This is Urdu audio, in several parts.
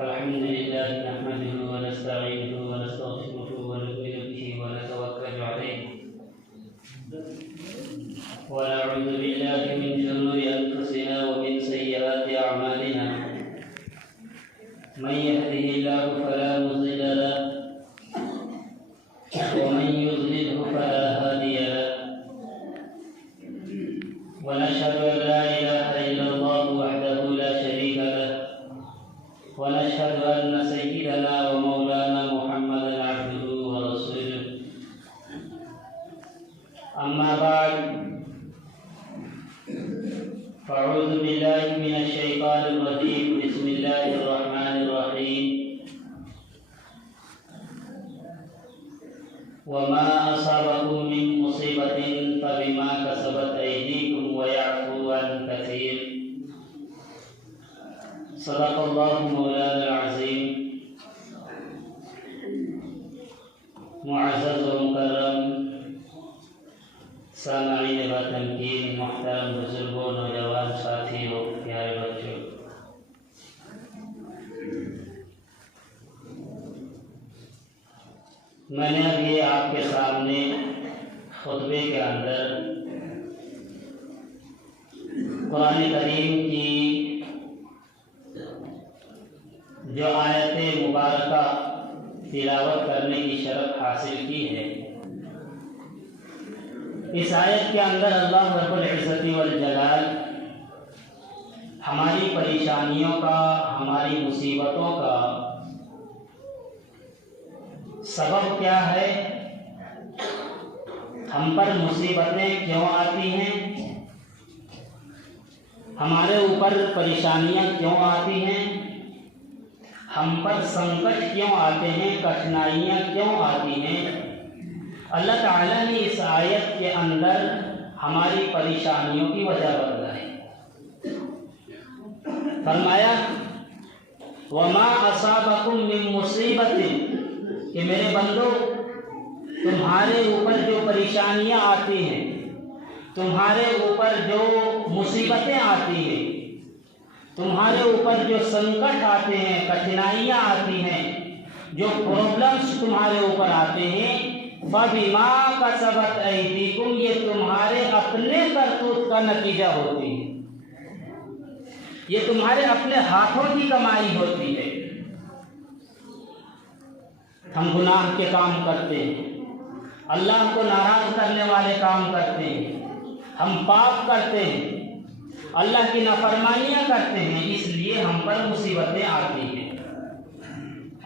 الحمد لله نحمده ونستعينه ونستغفره ونؤمن به ونتوكل عليه ونعوذ بالله من شرور أنفسنا ومن سيئات أعمالنا من يهده الله فلا مضل له ومن يضلله فلا هادي له ونشهد أن لا إله إلا الله وحده لا شريك له ونشهد أن سيدنا ومولانا محمدا عبده ورسوله أما بعد فأعوذ بالله من الشيطان الرجيم بسم الله الرحمن الرحيم وما أصابكم من مصيبة فبما كسبت أيديكم ويعفو عن كثير صدق الله مولانا العظيم معزز و مکرم سامعین و تمکین محترم بزرگوں نوجوان ساتھیوں پیارے بچوں، میں نے ابھی آپ کے سامنے خطبے کے اندر قرآن کریم کی جو آیت مبارکہ تلاوت کرنے کی شرف حاصل کی ہے، اس آیت کے اندر اللہ رب العزت والجلال ہماری پریشانیوں کا، ہماری مصیبتوں کا سبب کیا ہے، ہم پر مصیبتیں کیوں آتی ہیں، ہمارے اوپر پریشانیاں کیوں آتی ہیں، ہم پر سنکٹ کیوں آتے ہیں، کٹھنائیاں کیوں آتی ہیں، اللہ تعالیٰ نے اس آیت کے اندر ہماری پریشانیوں کی وجہ بتلائی۔ فرمایا وما اصابکم من مصیبت، کہ میرے بندو تمہارے اوپر جو پریشانیاں آتی ہیں، تمہارے اوپر جو مصیبتیں آتی ہیں، تمہارے اوپر جو سنکٹ آتے ہیں، کٹھنائیاں آتی ہیں، جو پرابلمس تمہارے اوپر آتے ہیں، فَبِمَا كَسَبَتْ أَيْدِيكُمْ، یہ تمہارے اپنے کرتوت کا نتیجہ ہوتی ہے، یہ تمہارے اپنے ہاتھوں کی کمائی ہوتی ہے۔ ہم گناہ کے کام کرتے ہیں، اللہ کو ناراض کرنے والے کام کرتے ہیں، ہم پاپ کرتے ہیں، اللہ کی نافرمانیاں کرتے ہیں، اس لیے ہم پر مصیبتیں آتی ہیں۔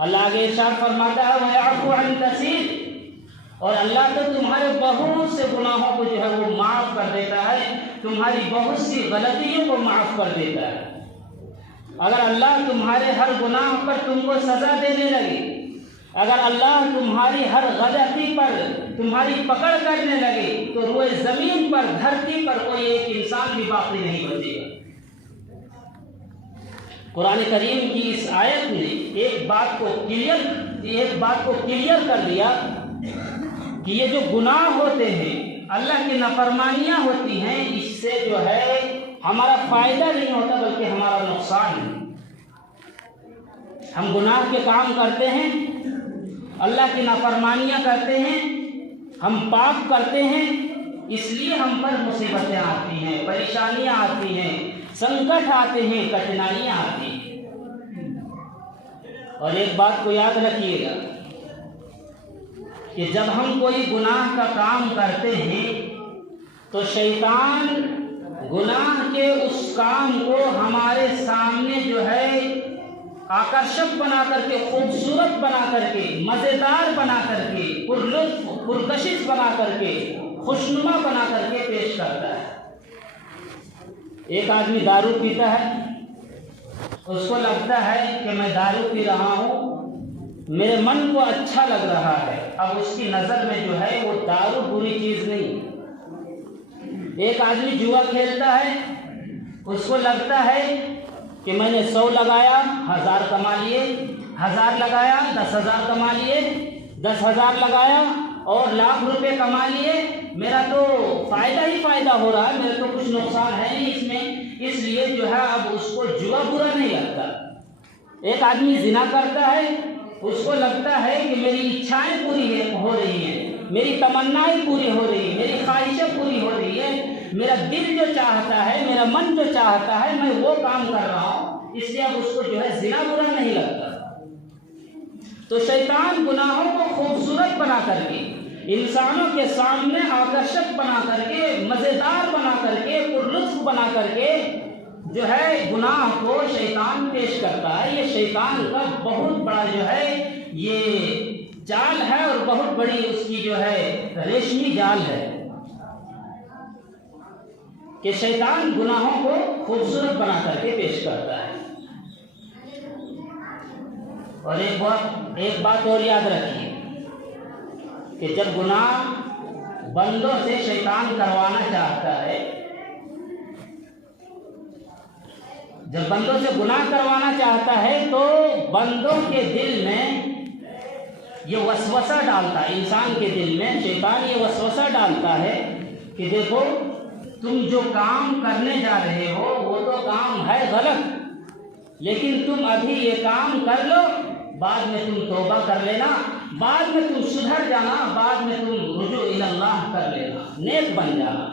اللہ آگے ارشاد فرماتا ہے وَيَعْفُو عَنْ كَثِيرٍ، اور اللہ تو تمہارے بہت سے گناہوں کو جو ہے وہ معاف کر دیتا ہے، تمہاری بہت سی غلطیوں کو معاف کر دیتا ہے۔ اگر اللہ تمہارے ہر گناہ پر تم کو سزا دینے لگے، اگر اللہ تمہاری ہر غلطی پر تمہاری پکڑ کرنے لگے، تو روئے زمین پر، دھرتی پر کوئی ایک انسان بھی باقی نہیں بچے گا۔ قرآن کریم کی اس آیت نے ایک بات کو کلیئر کر دیا کہ یہ جو گناہ ہوتے ہیں، اللہ کی نافرمانیاں ہوتی ہیں، اس سے جو ہے ہمارا فائدہ نہیں ہوتا بلکہ ہمارا نقصان ہے۔ ہم گناہ کے کام کرتے ہیں، اللہ کی نافرمانیاں کرتے ہیں، ہم پاپ کرتے ہیں، اس لیے ہم پر مصیبتیں آتی ہیں، پریشانیاں آتی ہیں، سنکٹ آتے ہیں، کٹھنائیاں آتی ہیں۔ اور ایک بات کو یاد رکھیے گا کہ جب ہم کوئی گناہ کا کام کرتے ہیں تو شیطان گناہ کے اس کام کو ہمارے سامنے جو ہے آکرشک بنا کر کے، خوبصورت بنا کر کے، مزیدار بنا کر کے، پرلطف پرکشش بنا کر کے، خوشنما بنا کر کے پیش کرتا ہے۔ ایک آدمی دارو پیتا ہے، اس کو لگتا ہے کہ میں دارو پی رہا ہوں، میرے من کو اچھا لگ رہا ہے، اب اس کی نظر میں جو ہے وہ دارو بری چیز نہیں۔ ایک آدمی جوا کھیلتا ہے، اس کو لگتا ہے کہ میں نے 100 لگایا 1000 کما لیے، 1000 لگایا 10,000 کما لیے، 10,000 لگایا اور لاکھ روپے کما لیے، میرا تو فائدہ ہی فائدہ ہو رہا ہے، میرا تو کچھ نقصان ہے نہیں اس میں، اس لیے جو ہے اب اس کو جوا برا نہیں لگتا۔ ایک آدمی زنا کرتا ہے، اس کو لگتا ہے کہ میری اچھائیں پوری ہو رہی ہیں، میری تمنائیں پوری ہو رہی ہیں، میری خواہشیں پوری ہو رہی ہے، میرا دل جو چاہتا ہے، میرا من جو چاہتا ہے، میں وہ کام کر رہا ہوں، اس لیے اب اس کو جو ہے زنا برا نہیں لگتا۔ تو شیطان گناہوں کو خوبصورت بنا کر کے، انسانوں کے سامنے آکرشک بنا کر کے، مزیدار بنا کر کے، پرلطف بنا کر کے جو ہے گناہ کو شیطان پیش کرتا ہے۔ یہ شیطان کا بہت بڑا جو ہے یہ جال ہے، اور بہت بڑی اس کی جو ہے ریشمی جال ہے کہ شیطان گناہوں کو خوبصورت بنا کر کے پیش کرتا ہے۔ اور ایک بات اور یاد رکھیے کہ جب گناہ بندوں سے شیطان کروانا چاہتا ہے، جب بندوں سے گناہ کروانا چاہتا ہے تو بندوں کے دل میں یہ وسوسہ ڈالتا ہے، انسان کے دل میں شیطان یہ وسوسہ ڈالتا ہے کہ دیکھو تم جو کام کرنے جا رہے ہو وہ تو کام ہے غلط، لیکن تم ابھی یہ کام کر لو، بعد میں تم توبہ کر لینا، بعد میں تم سدھر جانا، بعد میں تم رجوع الی اللہ کر لینا، نیک بن جانا۔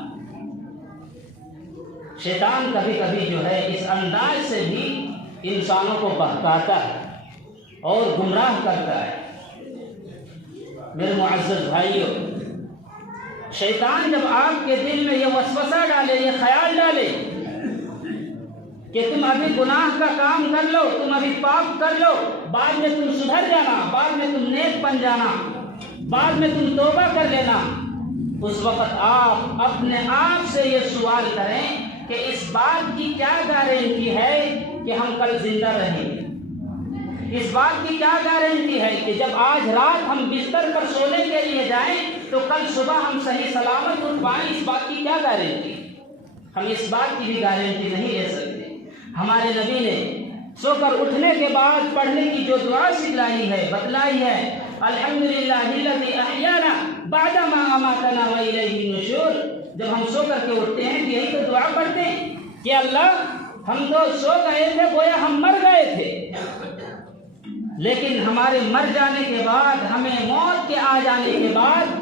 شیطان کبھی کبھی جو ہے اس انداز سے بھی انسانوں کو بہکاتا ہے اور گمراہ کرتا ہے۔ میرے معزز بھائیوں، شیطان جب آپ کے دل میں یہ وسوسہ ڈالے، یہ خیال ڈالے کہ تم ابھی گناہ کا کام کر لو، تم ابھی پاپ کر لو، بعد میں تم سدھر جانا، بعد میں تم نیک بن جانا، بعد میں تم توبہ کر لینا، اس وقت آپ اپنے آپ سے یہ سوال کریں کہ اس بات کی کیا گارنٹی ہے کہ ہم کل زندہ رہیں گے؟ اس بات کی کیا گارنٹی ہے کہ جب آج رات ہم بستر پر سونے کے لیے جائیں تو کل صبح ہم صحیح سلامت اٹھ پائیں؟ اس بات کی کیا گارنٹی؟ ہم اس بات کی بھی گارنٹی نہیں لے سکتے۔ ہمارے نبی نے سو کر اٹھنے کے بعد پڑھنے کی جو دعا سکھلائی ہے، بتلائی ہے، الحمدللہ الذی احیانا بعد ما اماتنا والیہ النشور، جب ہم سو کر کے اٹھتے ہیں تو یہی تو دعا پڑھتے ہیں کہ اللہ ہم تو سو گئے تھے، گویا ہم مر گئے تھے، لیکن ہمارے مر جانے کے بعد، ہمیں موت کے آ جانے کے بعد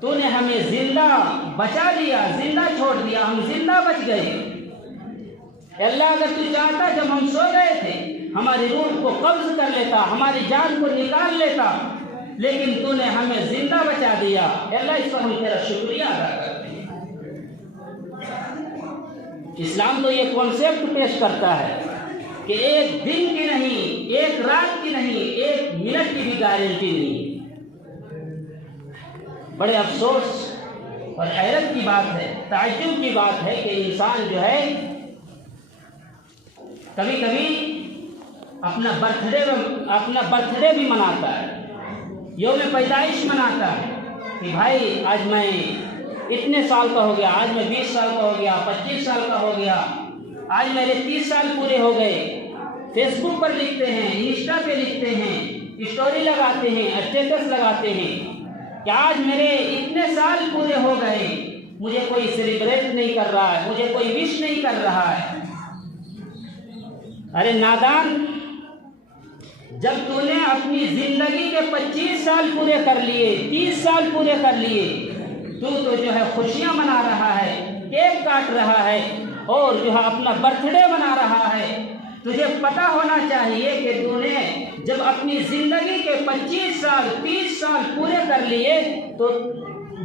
تو نے ہمیں زندہ بچا لیا، زندہ چھوڑ دیا، ہم زندہ بچ گئے۔ اللہ اگر تو چاہتا جب ہم سو گئے تھے ہماری روح کو قبض کر لیتا، ہماری جان کو نکال لیتا، لیکن تو نے ہمیں زندہ بچا دیا۔ اللہ اس پر ہم تیرا شکریہ ادا کرتے ہیں۔ اسلام تو یہ کانسیپٹ پیش کرتا ہے کہ ایک دن کی نہیں، ایک رات کی نہیں، ایک منٹ کی بھی گارنٹی نہیں۔ بڑے افسوس اور حیرت کی بات ہے، تعجب کی بات ہے کہ انسان جو ہے کبھی کبھی اپنا برتھ ڈے بھی مناتا ہے، یوم پیدائش مناتا ہے کہ بھائی آج میں اتنے سال کا ہو گیا، آج میں 20 سال کا ہو گیا، 25 سال کا ہو گیا، آج میرے 30 سال پورے ہو گئے۔ فیس بک پر لکھتے ہیں، انسٹا پہ لکھتے ہیں، اسٹوری لگاتے ہیں، اسٹیٹس لگاتے ہیں کہ آج میرے اتنے سال پورے ہو گئے، مجھے کوئی سیلیبریٹ نہیں کر رہا ہے، مجھے کوئی وش نہیں کر رہا ہے۔ ارے نادان، جب تو نے اپنی زندگی کے 25 سال پورے کر لیے، 30 سال پورے کر لیے، تو جو ہے خوشیاں منا رہا ہے، کیک کاٹ رہا ہے اور جو ہے اپنا برتھ ڈے منا رہا ہے، تجھے پتہ ہونا چاہیے کہ تو نے جب اپنی زندگی کے 25 سال 30 سال پورے کر لیے تو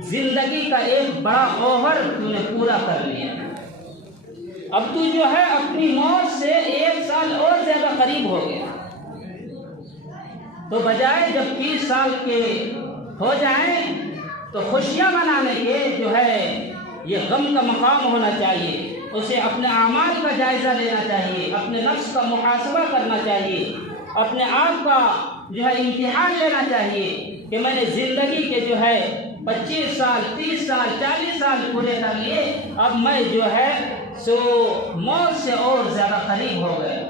زندگی کا ایک بڑا اوور تو نے پورا کر لیا۔ اب تو جو ہے اپنی موت سے 1 سال اور زیادہ قریب ہو گیا، تو بجائے جب 30 سال کے ہو جائیں تو خوشیاں منانے کے جو ہے یہ غم کا مقام ہونا چاہیے، اسے اپنے اعمال کا جائزہ لینا چاہیے، اپنے نفس کا محاسبہ کرنا چاہیے، اپنے آپ کا جو ہے امتحان لینا چاہیے کہ میں نے زندگی کے جو ہے 25 سال 30 سال 40 سال پورے کر لیے، اب میں جو ہے سو موت سے اور زیادہ قریب ہو گیا۔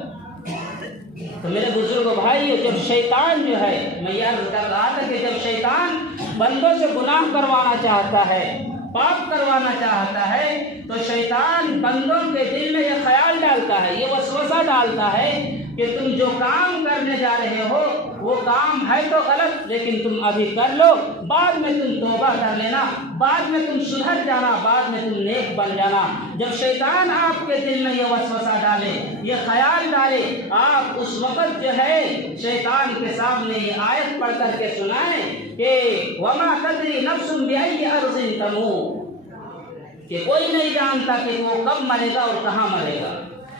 تو میرے بزرگوں بھائیو، جب شیطان جو ہے، میں یہ عرض کر رہا تھا کہ جب شیطان بندوں سے گناہ کروانا چاہتا ہے، پاپ کروانا چاہتا ہے، تو شیطان بندوں کے دل میں یہ خیال ڈالتا ہے، یہ وسوسہ ڈالتا ہے، کہ تم جو کام کرنے جا رہے ہو وہ کام ہے تو غلط، لیکن تم ابھی کر لو، بعد میں تم توبہ کر لینا، بعد میں تم سدھر جانا، بعد میں تم نیک بن جانا۔ جب شیطان آپ کے دل میں یہ وسوسہ ڈالے، یہ خیال ڈالے، آپ اس وقت جو ہے شیطان کے سامنے یہ آیت پڑھ کر کے سنائیں کہ وَمَا تَدْرِي نَفْسٌ بِأَيِّ أَرْضٍ تَمُوتُ، کہ کوئی نہیں جانتا کہ وہ کب مرے گا اور کہاں مرے گا،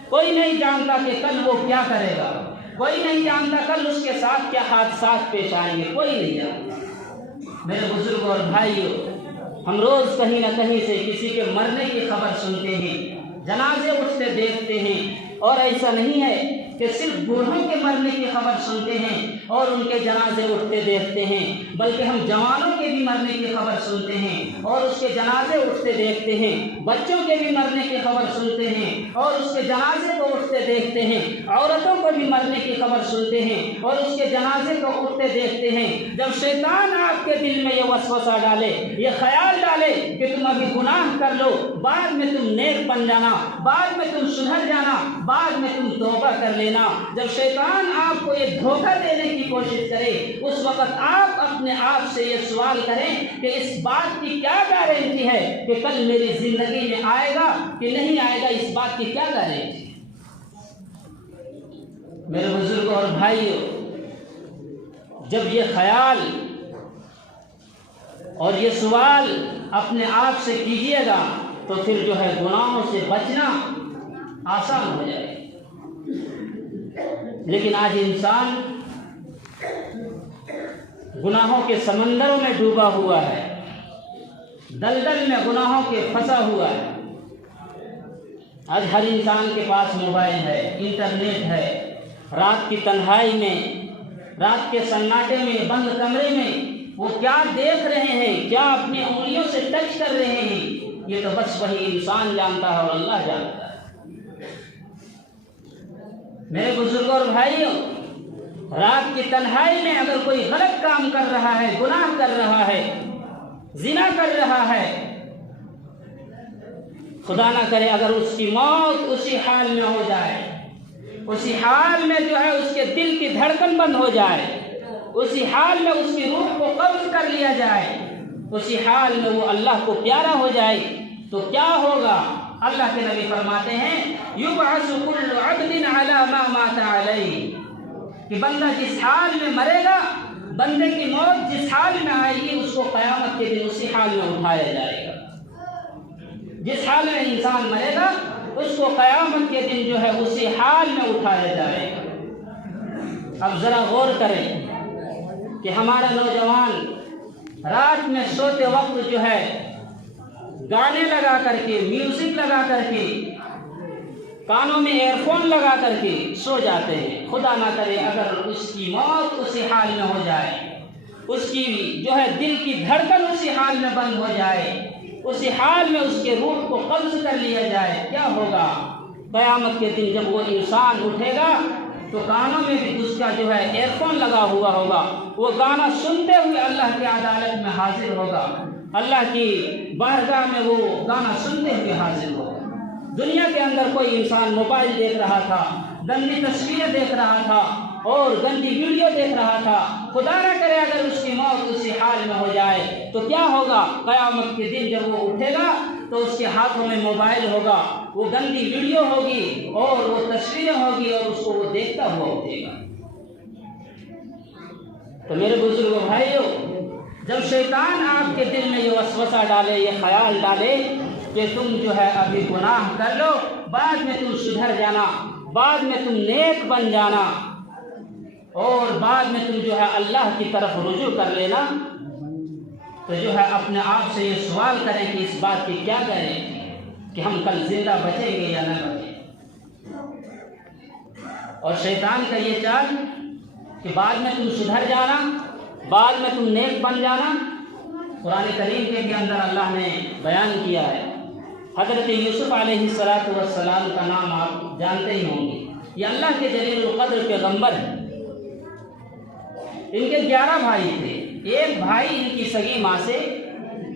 کوئی نہیں جانتا کہ کل وہ کیا کرے گا، کوئی نہیں جانتا کل اس کے ساتھ کیا حادثات پیش آئیں گے، کوئی نہیں جانتا۔ میرے بزرگوں اور بھائیوں، ہم روز کہیں نہ کہیں سے کسی کے مرنے کی خبر سنتے ہیں، جنازے اٹھتے دیکھتے ہیں، اور ایسا نہیں ہے کہ صرف بوڑھوں کے مرنے کی خبر سنتے ہیں اور ان کے جنازے اٹھتے دیکھتے ہیں، بلکہ ہم جوانوں کے بھی مرنے کی خبر سنتے ہیں اور اس کے جنازے اٹھتے دیکھتے ہیں، بچوں کے بھی مرنے کی خبر سنتے ہیں اور اس کے جنازے کو اٹھتے دیکھتے ہیں، عورتوں کو بھی مرنے کی خبر سنتے ہیں اور اس کے جنازے کو اٹھتے دیکھتے ہیں۔ جب شیطان آپ کے دل میں یہ وسوسہ ڈالے، یہ خیال ڈالے کہ تم ابھی گناہ کر لو، بعد میں تم نیک بن جانا، بعد میں تم سدھر جانا، بعد میں تم توبہ کر لینا، جب شیطان آپ کو یہ دھوکہ دینے کی کوشش کرے، اس وقت آپ اپنے آپ سے یہ سوال کریں کہ اس بات کی کیا گارنٹی ہے کہ کل میری زندگی میں آئے گا کہ نہیں آئے گا، اس بات کی کیا گارنٹی؟ میرے بزرگوں اور بھائیوں، جب یہ خیال اور یہ سوال اپنے آپ سے کیجیے گا تو پھر جو ہے گناہوں سے بچنا آسان ہو جائے۔ لیکن آج انسان گناہوں کے سمندروں میں ڈوبا ہوا ہے، دلدل میں گناہوں کے پھنسا ہوا ہے۔ آج ہر انسان کے پاس موبائل ہے، انٹرنیٹ ہے، رات کی تنہائی میں، رات کے سناٹے میں، بند کمرے میں وہ کیا دیکھ رہے ہیں، کیا اپنی انگلیوں سے ٹچ کر رہے ہیں، یہ تو بس وہی انسان جانتا ہے اور اللہ جانتا ہے۔ میرے بزرگوں اور بھائیوں، رات کی تنہائی میں اگر کوئی غلط کام کر رہا ہے، گناہ کر رہا ہے، زنا کر رہا ہے، خدا نہ کرے اگر اس کی موت اسی حال میں ہو جائے، اسی حال میں جو ہے اس کے دل کی دھڑکن بند ہو جائے، اسی حال میں اس کی روح کو قبض کر لیا جائے، اسی حال میں وہ اللہ کو پیارا ہو جائے، تو کیا ہوگا؟ اللہ کے نبی فرماتے ہیں یبعث کل عبد علی ما مات علیہ، کہ بندہ جس حال میں مرے گا، بندے کی موت جس حال میں آئے گی، اس کو قیامت کے دن اسی حال میں اٹھایا جائے گا۔ جس حال میں انسان مرے گا اس کو قیامت کے دن جو ہے اسی حال میں اٹھایا جائے گا۔ اب ذرا غور کریں کہ ہمارا نوجوان رات میں سوتے وقت جو ہے گانے لگا کر کے، میوزک لگا کر کے، کانوں میں ایئر فون لگا کر کے سو جاتے ہیں۔ خدا نہ کرے اگر اس کی موت اسی حال میں ہو جائے، اس کی جو ہے دل کی دھڑکن اسی حال میں بند ہو جائے، اسی حال میں اس کے روح کو قبض کر لیا جائے، کیا ہوگا؟ قیامت کے دن جب وہ انسان اٹھے گا تو کانوں میں بھی اس کا جو ہے ایئر فون لگا ہوا ہوگا، وہ گانا سنتے ہوئے اللہ کی عدالت میں حاضر ہوگا، اللہ کی بارگاہ میں وہ گانا سنتے ہوئے حاضر ہوگا۔ دنیا کے اندر کوئی انسان موبائل دیکھ رہا تھا، گندی تصویریں دیکھ رہا تھا اور گندی ویڈیو دیکھ رہا تھا، خدا نہ کرے اگر اس کی موت اسی حال میں ہو جائے تو کیا ہوگا؟ قیامت کے دن جب وہ اٹھے گا تو اس کے ہاتھوں میں موبائل ہوگا، وہ گندی ویڈیو ہوگی اور وہ تصویریں ہوگی اور اس کو وہ دیکھتا ہوا اٹھے گا۔ تو میرے بزرگوں بھائیوں، جب شیطان آپ کے دل میں یہ وسوسہ ڈالے، یہ خیال ڈالے کہ تم جو ہے ابھی گناہ کر لو، بعد میں تم سدھر جانا، بعد میں تم نیک بن جانا اور بعد میں تم جو ہے اللہ کی طرف رجوع کر لینا، تو جو ہے اپنے آپ سے یہ سوال کریں کہ اس بات کی کیا کریں کہ ہم کل زندہ بچیں گے یا نہ بچیں۔ اور شیطان کا یہ چال کہ بعد میں تم سدھر جانا، بعد میں تم نیک بن جانا، قرآن کریم کے بھی اندر اللہ نے بیان کیا ہے۔ حضرت یوسف علیہ السلام کا نام آپ جانتے ہی ہوں گے، یہ اللہ کے جلیل القدر پیغمبر ہیں۔ ان کے 11 بھائی تھے، ایک بھائی ان کی سگی ماں سے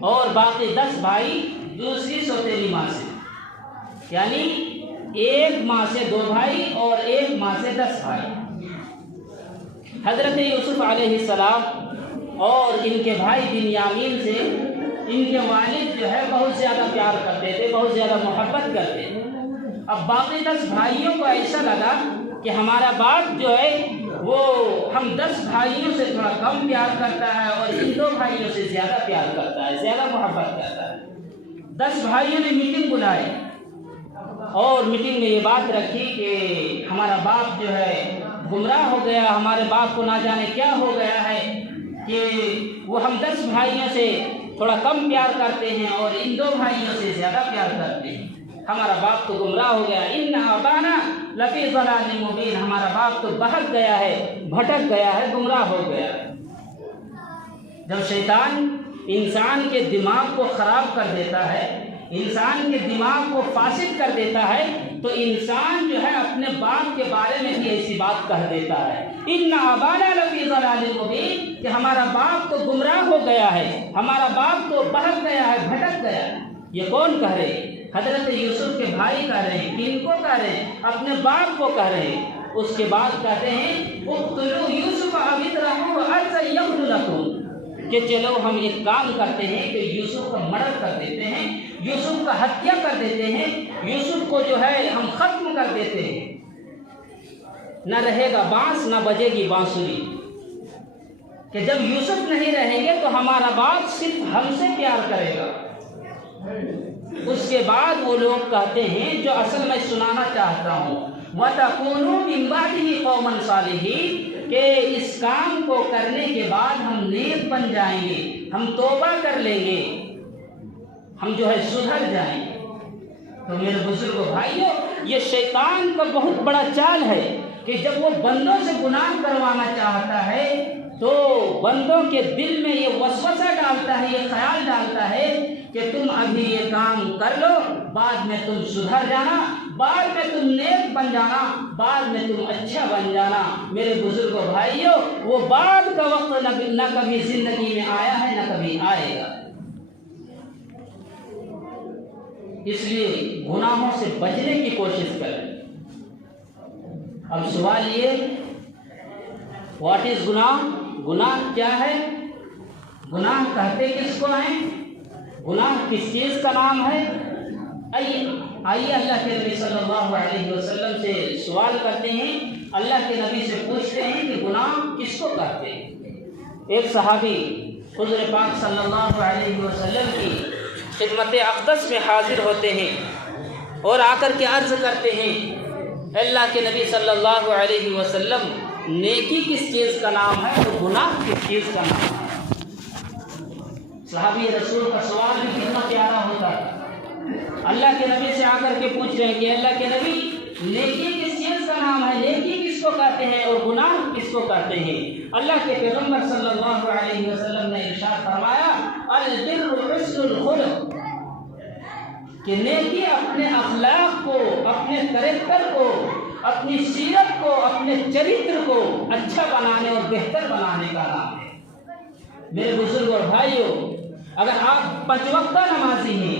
اور باقی 10 بھائی دوسری سوتیلی ماں سے، یعنی ایک ماں سے 2 بھائی اور ایک ماں سے 10 بھائی۔ حضرت یوسف علیہ السلام اور ان کے بھائی بنیامین سے ان کے والد جو ہے بہت زیادہ پیار کرتے تھے، بہت زیادہ محبت کرتے تھے۔ اب باقی 10 بھائیوں کو ایسا لگا کہ ہمارا باپ جو ہے وہ ہم 10 بھائیوں سے تھوڑا کم پیار کرتا ہے اور ان 2 بھائیوں سے زیادہ پیار کرتا ہے، زیادہ محبت کرتا ہے۔ 10 بھائیوں نے میٹنگ بلائی اور میٹنگ میں یہ بات رکھی کہ ہمارا باپ جو ہے گمراہ ہو گیا، ہمارے باپ کو نہ جانے کیا ہو گیا ہے کہ وہ ہم 10 بھائیوں سے تھوڑا کم پیار کرتے ہیں اور ان 2 بھائیوں سے زیادہ پیار کرتے ہیں۔ ہمارا باپ تو گمراہ ہو گیا، ان ابانا لفی ضلال مبین، ہمارا باپ تو بہک گیا ہے، بھٹک گیا ہے، گمراہ ہو گیا ہے۔ جب شیطان انسان کے دماغ کو خراب کر دیتا ہے، انسان کے دماغ کو فاسد کر دیتا ہے، تو انسان جو ہے اپنے باپ کے بارے میں بھی ایسی بات کہہ دیتا ہے، ان ابانا لفی ضلال مبین، کہ ہمارا باپ تو گمراہ ہو گیا ہے، ہمارا باپ تو بہک گیا ہے، بھٹک گیا ہے۔ یہ کون کہہ رہے ہیں؟ حضرت یوسف کے بھائی کہہ رہے ہیں۔ کن کو کہہ رہے ہیں؟ اپنے باپ کو کہہ رہے ہیں۔ اس کے بعد کہتے ہیں اقتلوا یوسف او اطرحوہ ارضا یخل لکم، کہ چلو ہم ایک کام کرتے ہیں کہ یوسف کا مرڈر کر دیتے ہیں، یوسف کا ہتیا کر دیتے ہیں، یوسف کو جو ہے ہم ختم کر دیتے ہیں، نہ رہے گا بانس نہ بجے گی بانسری، کہ جب یوسف نہیں رہیں گے تو ہمارا باپ صرف ہم سے پیار کرے گا۔ اس کے بعد وہ لوگ کہتے ہیں جو اصل میں سنانا چاہتا ہوں، وَتَكُونُوا مِن بَعْدِهِ قَوْمًا صَالِحِينَ، کہ اس کام کو کرنے کے بعد ہم نیک بن جائیں گے، ہم توبہ کر لیں گے، ہم جو ہے سدھر جائیں گے۔ تو میرے بزرگوں بھائیوں، یہ شیطان کا بہت بڑا چال ہے کہ جب وہ بندوں سے گناہ کروانا چاہتا ہے تو بندوں کے دل میں یہ وسوسہ ڈالتا ہے، یہ خیال ڈالتا ہے کہ تم ابھی یہ کام کر لو، بعد میں تم سدھر جانا، بعد میں تم نیک بن جانا، بعد میں تم اچھا بن جانا۔ میرے بزرگوں بھائیوں، وہ بعد کا وقت نہ کبھی زندگی میں آیا ہے نہ کبھی آئے گا۔ اس لیے گناہوں سے بچنے کی کوشش کریں۔ اب سوال یہ، واٹ از گناہ؟ گناہ کیا ہے؟ گناہ کہتے کس کو ہیں؟ گناہ کس چیز کا نام ہے؟ آئیے اللہ کے نبی صلی اللہ علیہ وسلم سے سوال کرتے ہیں، اللہ کے نبی سے پوچھتے ہیں کہ گناہ کس کو کہتے ہیں؟ ایک صحابی حضور پاک صلی اللہ علیہ وسلم کی خدمت اقدس میں حاضر ہوتے ہیں اور آ کر کے عرض کرتے ہیں، اللہ کے نبی صلی اللہ علیہ وسلم، نیکی کس چیز کا نام ہے اور گناہ کس چیز کا نام ہے؟ صحابی رسول کا سوال بھی کتنا پیارا ہوتا ہے۔ اللہ کے نبی سے آ کر کے پوچھ رہے ہیں کہ اللہ کے نبی، نیکی کس چیز کا نام ہے، نیکی کس کو کہتے ہیں اور گناہ کس کو کہتے ہیں؟ اللہ کے پیغمبر صلی اللہ علیہ وسلم نے ارشاد فرمایا، البر حسن الخلق، کہ نیکی اپنے اخلاق کو، اپنے کریکٹر کو، اپنی سیرت کو، اپنے چرتر کو اچھا بنانے اور بہتر بنانے کا نام ہے۔ میرے بزرگ اور بھائیوں، اگر آپ 5 وقتہ نمازی ہیں،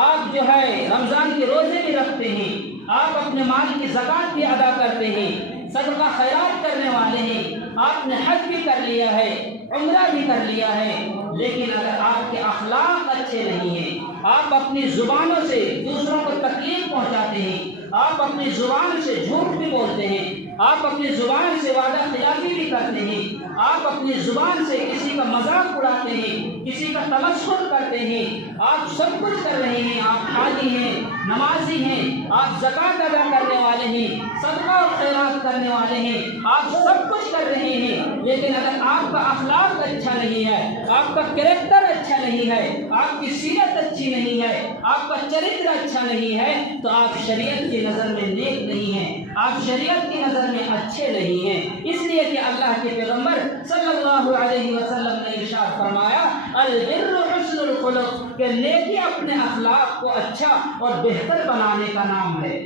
آپ جو ہے رمضان کے روزے بھی رکھتے ہیں، آپ اپنے مال کی زکوٰۃ بھی ادا کرتے ہیں، صدقہ خیرات کرنے والے ہیں، آپ نے حج بھی کر لیا ہے، عمرہ بھی کر لیا ہے، لیکن اگر آپ کے اخلاق اچھے نہیں ہیں، آپ اپنی زبانوں سے دوسروں کو تکلیف پہنچاتے ہیں، آپ اپنی زبان سے جھوٹ بھی بولتے ہیں، آپ اپنی زبان سے وعدہ خلافی بھی کرتے ہیں، آپ اپنی زبان سے کسی کا مذاق اڑاتے ہیں، کسی کا تمسخر کرتے ہیں، آپ سب کچھ کر رہے ہیں، آپ حاجی ہیں، نمازی ہیں، آپ زکوٰۃ ادا کرنے والے ہیں، صدقہ اور خیرات کرنے والے ہیں، آپ سب کچھ کر رہے ہیں، لیکن اگر آپ کا اخلاق اچھا نہیں ہے، آپ کا کریکٹر اچھا نہیں ہے، آپ کی سیرت اچھی نہیں ہے، آپ کا چرتر اچھا نہیں ہے، تو آپ شریعت کی نظر میں نیک نہیں ہیں، آپ شریعت کی نظر میں اچھے نہیں ہیں۔ اس لیے کہ اللہ کے پیغمبر صلی اللہ علیہ وسلم نے ارشاد فرمایا، البر حسن الخلق، کہ نیکی اپنے اخلاق کو اچھا اور بہتر بنانے کا نام ہے۔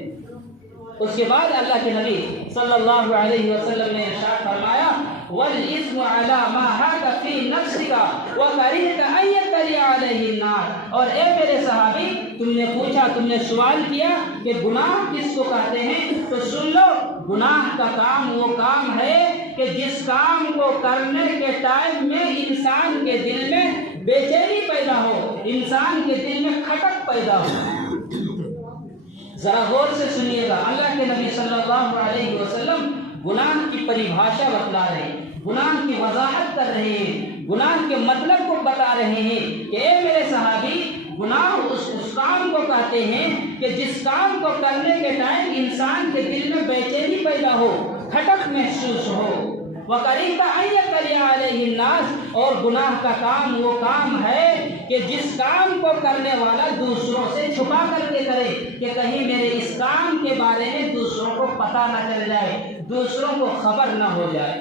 اس کے بعد اللہ کے نبی صلی اللہ علیہ وسلم نے ارشاد فرمایا، والاسم على ما حاك في نفسك وكرهت ان يطلع عليه الناس۔ اور اے میرے صحابی، تم نے پوچھا، تم نے سوال کیا کہ گناہ کس کو کہتے ہیں، تو سن لو، گناہ کا کام وہ کام ہے کہ جس کام کو کرنے کے ٹائم میں انسان کے دل میں بے چینی پیدا ہو، انسان کے دل میں کھٹک پیدا ہو۔ ذرا غور سے سنیے گا، اللہ کے نبی صلی اللہ علیہ وسلم گناہ کی پریبھاشا بتلا رہے ہیں، گناہ کی وضاحت کر رہے ہیں، گناہ کے مطلب کو بتا رہے ہیں کہ اے میرے صحابی، گناہ اس کام کو کہتے ہیں کہ جس کام کو کرنے کے ٹائم انسان کے دل میں بے چینی پیدا ہو، کھٹک محسوس ہو۔ وَقَرِيبَ أَن يَطَّلِعَ عَلَيْهِ النَّاسُ، اور گناہ کا کام وہ کام ہے کہ جس کام کو کرنے والا دوسروں سے چھپا کر کے کرے کہ کہیں میرے اس کام کے بارے میں دوسروں کو پتہ نہ چل جائے، دوسروں کو خبر نہ ہو جائے۔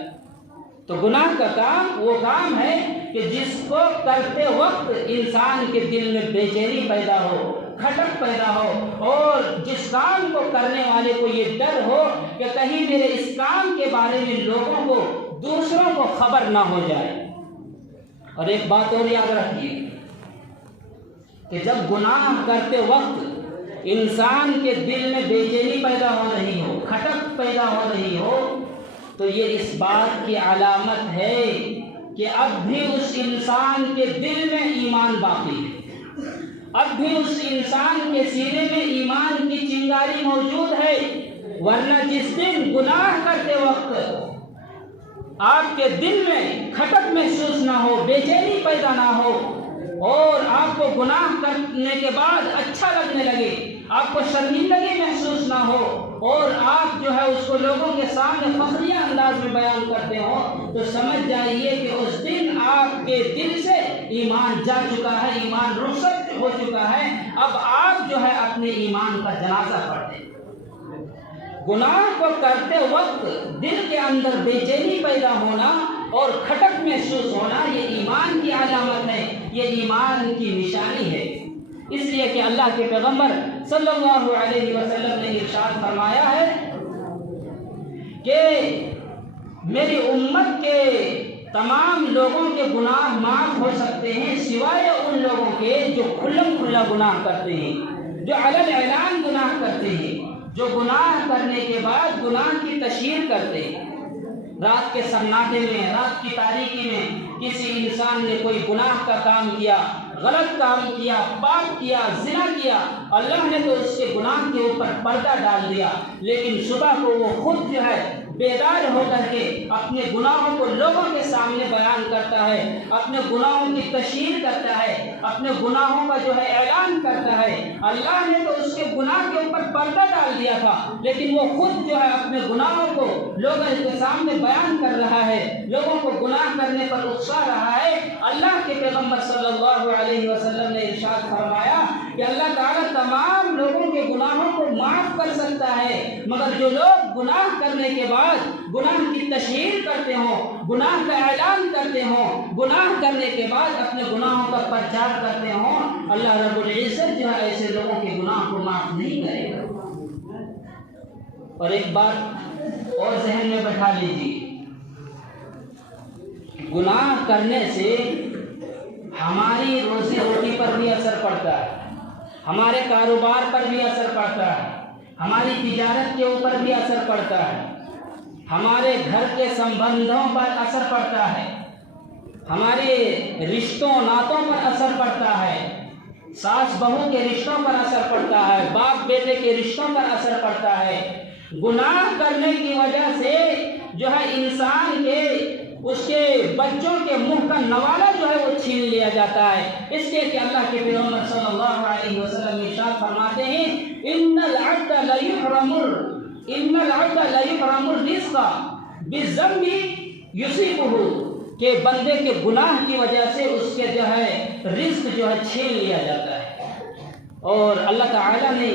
تو گناہ کا کام وہ کام ہے کہ جس کو کرتے وقت انسان کے دل میں بے چینی پیدا ہو، کھٹک پیدا ہو، اور جس کام کو کرنے والے کو یہ ڈر ہو کہ کہیں میرے اس کام کے بارے میں لوگوں کو، دوسروں کو خبر نہ ہو جائے۔ اور ایک بات اور یاد رکھیے کہ جب گناہ کرتے وقت انسان کے دل میں بے چینی پیدا ہو رہی ہو، کھٹک پیدا ہو رہی ہو، تو یہ اس بات کی علامت ہے کہ اب بھی اس انسان کے دل میں ایمان باقی ہے، اب بھی اس انسان کے سینے میں ایمان کی چنگاری موجود ہے۔ ورنہ جس دن گناہ کرتے وقت آپ کے دل میں کھٹک محسوس نہ ہو، بے چینی پیدا نہ ہو، اور آپ کو گناہ کرنے کے بعد اچھا لگنے لگے، آپ کو شرمندگی محسوس نہ ہو، اور آپ جو ہے اس کو لوگوں کے سامنے فخریہ انداز میں بیان کرتے ہو، تو سمجھ جائیے کہ اس دن آپ کے دل سے ایمان جا چکا ہے، ایمان رخصت ہو چکا ہے۔ اب آپ جو ہے اپنے ایمان کا جنازہ پڑھتے ہیں۔ گناہ کو کرتے وقت دل کے اندر بے چینی پیدا ہونا اور کھٹک محسوس ہونا، یہ ایمان کی علامت ہے، یہ ایمان کی نشانی ہے۔ اس لیے کہ اللہ کے پیغمبر صلی اللہ علیہ وسلم نے ارشاد فرمایا ہے کہ میری امت کے تمام لوگوں کے گناہ معاف ہو سکتے ہیں سوائے ان لوگوں کے جو کھلم کھلا گناہ کرتے ہیں، جو علن اعلان گناہ کرتے ہیں، جو گناہ کرنے کے بعد گناہ کی تشہیر کرتے ہیں۔ رات کے سناٹے میں، رات کی تاریکی میں کسی انسان نے کوئی گناہ کا کام کیا، غلط کام کیا، پاپ کیا، زنا کیا، اللہ نے تو اس کے گناہ کے اوپر پردہ ڈال دیا، لیکن صبح کو وہ خود جو ہے بیدار ہو کر کے اپنے گناہوں کو لوگوں کے سامنے بیان کرتا ہے، اپنے گناہوں کی تشہیر کرتا ہے، اپنے گناہوں کا جو ہے اعلان کرتا ہے۔ اللہ نے تو اس کے گناہ کے اوپر پردہ ڈال دیا تھا، لیکن وہ خود جو ہے اپنے گناہوں کو لوگوں کے سامنے بیان کر رہا ہے، لوگوں کو گناہ کرنے پر اکسا رہا ہے۔ اللہ کے پیغمبر صلی اللہ علیہ وسلم نے ارشاد فرمایا کہ اللہ تعالیٰ تمام لوگوں کے گناہوں کو معاف کر سکتا ہے، مگر جو لوگ گناہ کرنے کے بعد گناہ کی تشہیر کرتے ہوں، گناہ کا اعلان کرتے ہوں، گناہ کرنے کے بعد اپنے گناہوں کا پرچار کرتے ہوں، اللہ رب العزت جو ہے ایسے لوگوں کے گناہ کو معاف نہیں کرے گا۔ اور ایک بات اور ذہن میں بٹھا لیجیے، گناہ کرنے سے ہماری روزی روٹی پر بھی اثر پڑتا ہے، ہمارے کاروبار پر بھی اثر پڑتا ہے، ہماری تجارت کے اوپر بھی اثر پڑتا ہے، ہمارے گھر کے سمبندھوں پر اثر پڑتا ہے، ہمارے رشتوں ناتوں پر اثر پڑتا ہے، ساس بہو کے رشتوں پر اثر پڑتا ہے، باپ بیٹے کے رشتوں پر اثر پڑتا ہے۔ گناہ کرنے کی وجہ سے جو ہے انسان کے، اس کے بچوں کے منہ کا نوالا جو ہے وہ چھین لیا جاتا ہے۔ اس لیے کہ اللہ کے پیغمبر صلی اللہ علیہ وسلم ارشاد فرماتے ہیں ان العبد لیحرم الرزق بالذنب یصیبہ، کہ بندے کے گناہ کی وجہ سے اس کے جو ہے رزق جو ہے چھین لیا جاتا ہے۔ اور اللہ تعالیٰ نے،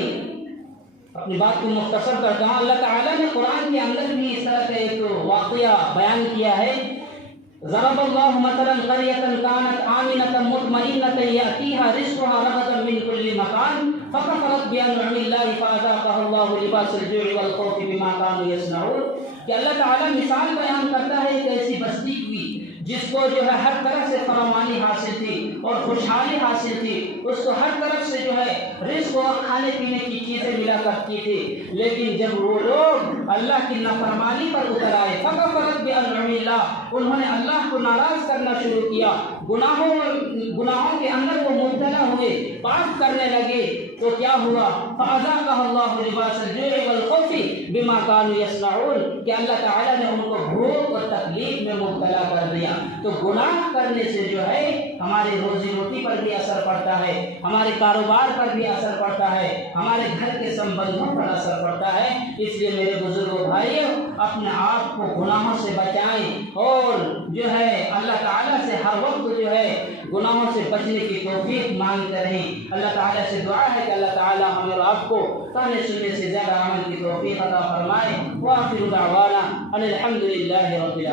اپنی بات کو مختصر کرتا ہوں، اللہ تعالیٰ نے قرآن کے اندر بھی اس طرح کا ایک واقعہ بیان کیا ہے۔ ضرب اللہ مثلا قریۃ کانت آمنۃ مطمئنۃ یأتیہا رزقہا رغدا من کل مکان فکفرت بانعم اللہ فاذاقہا اللہ لباس الجوع والخوف بما کانوا یصنعون، کہ اللہ تعالیٰ مثال بیان کرتا ہے ایک ایسی جس کو جو ہے ہر طرح سے فراوانی حاصل تھی اور خوشحالی حاصل تھی، اس کو ہر طرف سے جو ہے رزق اور کھانے پینے کی چیزیں ملا کرتی تھی، لیکن جب وہ لوگ اللہ کی نافرمانی پر اتر آئے، فکفرت بانعم اللہ، انہوں نے اللہ کو ناراض کرنا شروع کیا، گناہوں کے اندر وہ مبتلا ہوئے، پاپ کرنے لگے، تو کیا ہوا؟ فَأَذَاقَهَا اللَّهُ لِبَاسَ الْجُوعِ وَالْخَوْفِ بِمَا كَانُوا يَصْنَعُونَ کہ اللہ تعالیٰ نے ان کو بھوک اور تکلیف میں مبتلا کر دیا۔ تو گناہ کرنے سے جو ہے ہماری روزی روٹی پر بھی اثر پڑتا ہے، ہمارے کاروبار پر بھی اثر پڑتا ہے، ہمارے گھر کے سمبندھوں پر اثر پڑتا ہے۔ اس لیے میرے بزرگوں بھائیوں، اپنے آپ کو گناہوں سے بچائیں اور جو ہے اللہ تعالیٰ سے ہر وقت جو ہے گناہوں سے بچنے کی توفیق مانگتے رہیں۔ اللہ تعالیٰ سے دعا ہے کہ اللہ تعالیٰ ہمیں اور آپ کو کہنے سننے سے زیادہ عمل کی توفیق عطا فرمائے۔ وآخر دعوانا ان الحمد للہ رب العالمین۔